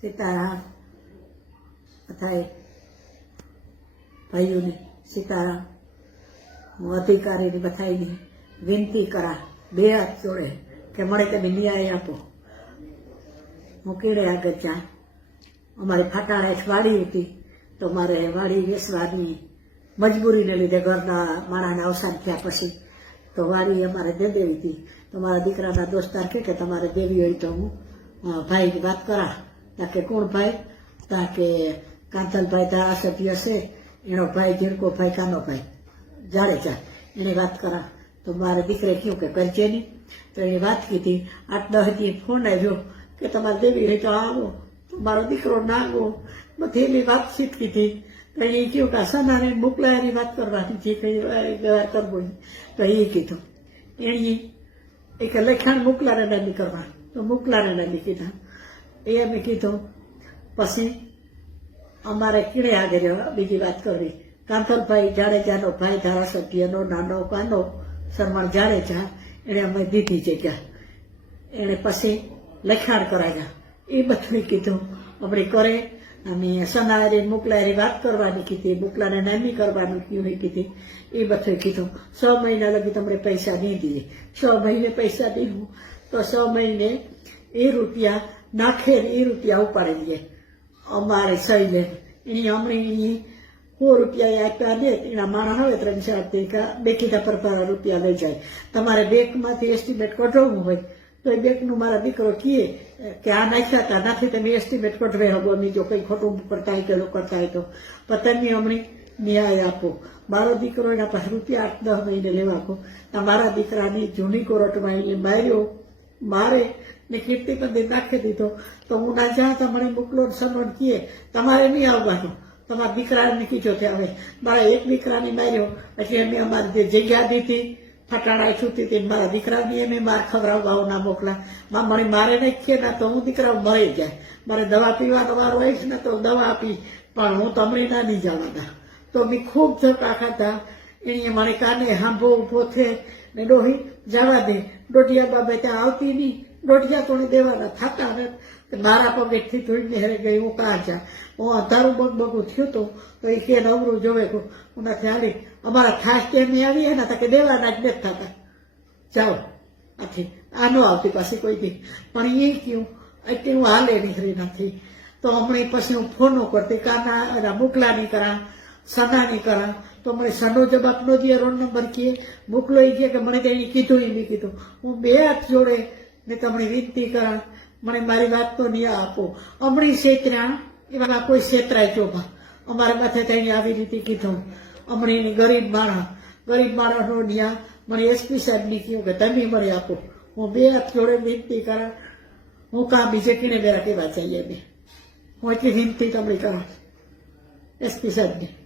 સીતારામ થાય ભાઈઓને સીતારામ અધિકારીની બધાની વિનંતી કરા, બે હાથ જોડે, કે મળે તમે ન્યાય આપો. કેળે આગળ જા અમારી ફાટાણા એક વાડી હતી, તો મારે વાડી વેસવાની મજબૂરીને લીધે ઘરના માણાના અવસાન થયા પછી, તો વાડી અમારે દે દેવી હતી. તો મારા દીકરાના દોસ્તાર કે તમારે દેવી હોય તો હું ભાઈની વાત કરા. તા કે કોણ ભાઈ તા કે કાંતલભાઈ ધારાસભ્ય છે એનો ભાઈ જીણકો ભાઈ કાનો ભાઈ જાડેજા એની વાત કરા તો મારે દીકરે કહ્યું કે કરજે નહીં તો એની વાત કીધી આઠ દસ દી ફોન આવ્યો કે તમારે દેવી હોય તો આવો તો મારો દીકરો ના ગયો બધી એની વાતચીત કીધી તો એ કહ્યું કે સનારે મોકલાયાની વાત કરવાની જે કંઈ કરવું. તો એ કીધું એણે એક લખાણ મોકલાને નહીં કરવા તો મોકલાને નહીં કીધા એ અમે કીધું, પછી અમારે કીડે આગળ બીજી વાત કરવી કાંતલભાઈ જાડેજાનો ભાઈ, ધારાસભ્યનો, નાનો, કાનો સરમણ જાડેજા, એણે અમે દીધી જગ્યા. એણે પછી લખાણ કરાવ્યા. એ બધું કીધું. આપણે કરે, અમે સનારી, મોકલારી વાત કરવાની કીધી, મોકલાને નામી કરવાનું કીધું કીધી. એ બધું કીધું. છ મહિના લગી તમને પૈસા નહીં દીધી છ મહિને પૈસા દીધું. તો છ મહિને એ રૂપિયા નાખે ને એ રૂપિયા ઉપાડી લે અમારે સહી લે એની હમણાં એની સો રૂપિયા આપ્યા દે એના માણસ હવે ત્રણ ચાર તે બે કીધા પર પર રૂપિયા લઈ જાય. તમારે બેંકમાંથી એસ્ટિમેટ કઢાવવું હોય, તો એ બેંકનું મારા દીકરો કહે કે આ નાખ્યા હતા નાથી તમે એસ્ટિમેટ કઢવે હગો અમે જો કંઈ ખોટું કરતા હોય કે કરતા હોય તો. તમે હમણાં ન્યાય આપો. મારો દીકરો એના પાસે રૂપિયા આઠ, દસ મહિને લેવા આપો મારા દીકરાની જૂની કોર્ટમાં એને માર્યો. મારે ને કીર્તિ મંદિર નાખી દીધો. તો હું ના જ્યાં તમારે મોકલો સન્માન કીએ. તમારે નહીં આવવાનું. તમારા દીકરાને કીધો કે હવે મારા એક દીકરાને માર્યો. એટલે એમને અમારી જે જગ્યા દીધી ફટાડા છૂટી હતી, મારા દીકરાની એમને માર ખવડાવવા ના મોકલા. માં મારે નહીં ખીએ ના તો હું દીકરા મરી જાય. મારે દવા પીવાનો વારો આવીશ, ને તો દવા આપી. પણ હું તમને ના નહીં જવાના તો મેં ખૂબ ધક્કા ખાતા એણે મને કાને હાંભો ઊભો થે. ને ડોહી, જવા દે. ડોઢિયા બાબે ત્યાં આવતી નહીં. ડોઢિયા તોડી દેવાના થતા ને મારા પગેથી ધોઈને હેરે ગઈ હું કાં જા હું અંધારું બગબગું થયું હતું તો એ કે નવરું જોવે કહું હું નથી આવી અમારા ખાસ કેમ આવી એના તકે દેવાના જ નથી થતા. જાઓ, આથી, આ ન આવતી પાછી કોઈ દી. પણ એ કહ્યું એટલે હું હાલે નીકળી નથી. તો હમણાં પછી હું ફોનો કરતી, કાના, એના મોકલા નહીં કરા સના નહીં કરા. તો મને સનો જવાબ નો દે રોડ નંબર કીએ. મોકલો એ કે મને તેની કીધું એ નહીં કીધું. હું બે હાથ જોડે ને તમને વિનંતી કરા મને મારી વાત તો નહીં આપો. અમણી છેતરા એવા કોઈ છેતરાય ચોભા અમારા માથે થઈને આવી રીતે કીધું. અમણીની ગરીબ માણસ, ગરીબ માણસનો ન્યા મને એસપી સાહેબની કહ્યું કે તમે મને આપો. હું બે હાથ જોડે વિનંતી કરા. હું કાં બીજે કીને બેરા કેવા જઈએ બે. હું એટલી વિનંતી તમને કરા. એસપી સાહેબની.